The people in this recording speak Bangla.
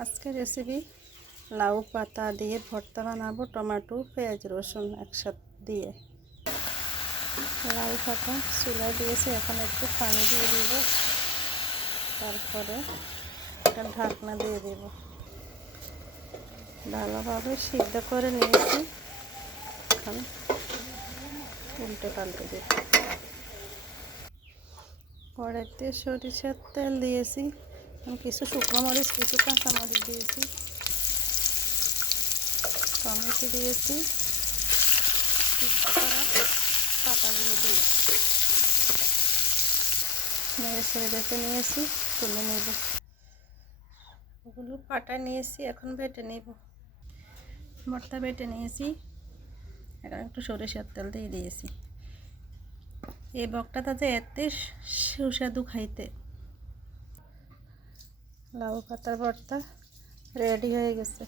আজকে রেসিপি লাউ পাতা দিয়ে ভর্তা বানাবো, টমেটো পেঁয়াজ রসুন একসাথে দিয়ে। লাউ পাতা চুলায় দিয়েছি, এখন একটু পানি দিয়ে দিব, তারপরে একটা ঢাকনা দিয়ে দেব। ভালোভাবে সিদ্ধ করে নিয়েছি, এখন উল্টে পাল্টে দেব। কড়াইতে সরিষার তেল দিয়েছি, কিছু শুকনো মরিচ কিছু কাঁচা মরিচ দিয়েছি, টমেটো দিয়েছি, সিদ্ধ করা পাতাগুলো দিয়েছি, নেড়ে ছেড়ে বেটে নিয়েছি, তুলে নেব। ওগুলো পাটা নিয়েছি, এখন বেটে নেব। ভর্তা বেটে নিয়েছি, এখন একটু সরিষার তেল দিয়ে দিয়েছি। এই ভর্তাটা যে এতে সুস্বাদু খাইতে। লাউ পাতার ভর্তা রেডি হয়ে গেছে।